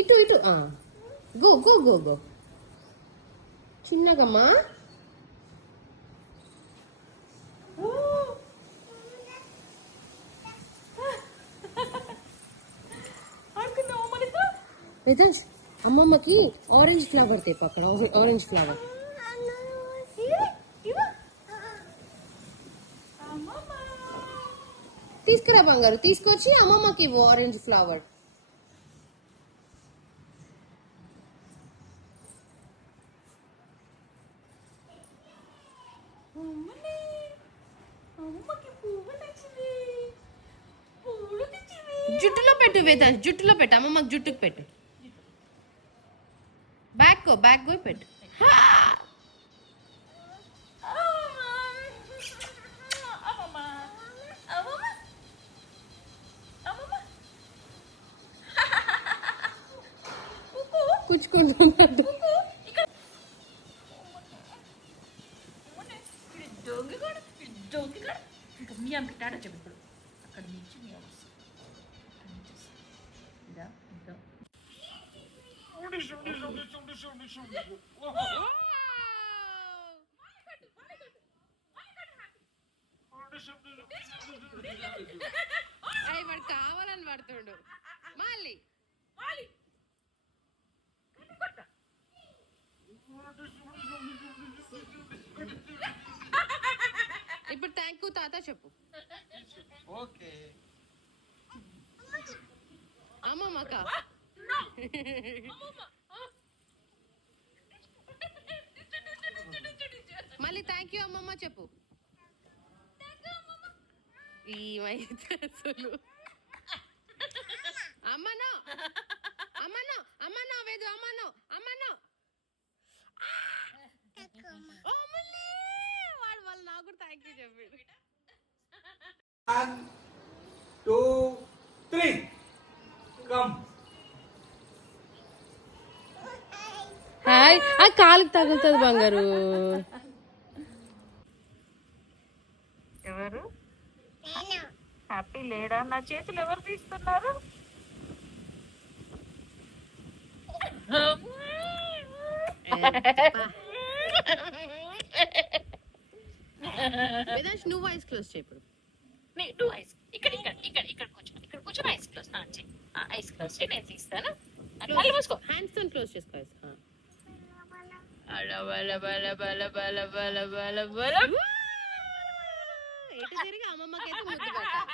ఇటు ఇటు go go go go చిన్నగమ్మా. వేదాంశ్ అమ్మమ్మకి ఆరెంజ్ ఫ్లవర్ తేపు అక్కడ ఆరెంజ్ ఫ్లవర్ తీసుకురా బంగారు, తీసుకొచ్చి అమ్మమ్మకి ఇవ్వు ఆరెంజ్ ఫ్లవర్. జుట్టులో పెట్టు వేదాంశ్, జుట్టులో పెట్టు, అమ్మమ్మకి జుట్టుకు పెట్టు. బ్యాగ్ గో పెట్టు. పుచ్చుకుంటున్నాడు. మీ అమ్మ పెట్టాడో చెప్పు ఇప్పుడు అక్కడ నుంచి మీ అవసరం వాడు కావాలని పడుతుండు మళ్ళీ. ఇప్పుడు థ్యాంక్ యూ తాత చెప్పు. అమ్మమ్మక మళ్ళీ థ్యాంక్ యూ అమ్మమ్మ చెప్పు. ఏమైతే అసలు అమ్మనో అమ్మనో అమ్మనో వేదు అమ్మనో అమ్మనో వాడు వాళ్ళు నాకు కూడా థ్యాంక్ యూ చెప్పాడు. 1 2 3 కమ్. హాయ్. ఆ కాలుకి తగులుతుంది బంగారు. ఎవరు హ్యాపీ లేడా? నా చేతులు ఎవరు తీస్తున్నారు? వేదాంశ్ నువ్వు ఐస్ క్లోజ్ చేయి ఇప్పుడు. టూ ఐస్ ఇక్కడ కూర్చొని ఐస్ క్లోజ్ ఐస్ క్లోజ్ చేయి, నేను తీస్తాను. మూసుకో, హ్యాండ్స్ తో క్లోజ్ చేసుకో. ఎటు తిరిగి అమ్మమ్మకైతే ముద్దు పెట్టాలి.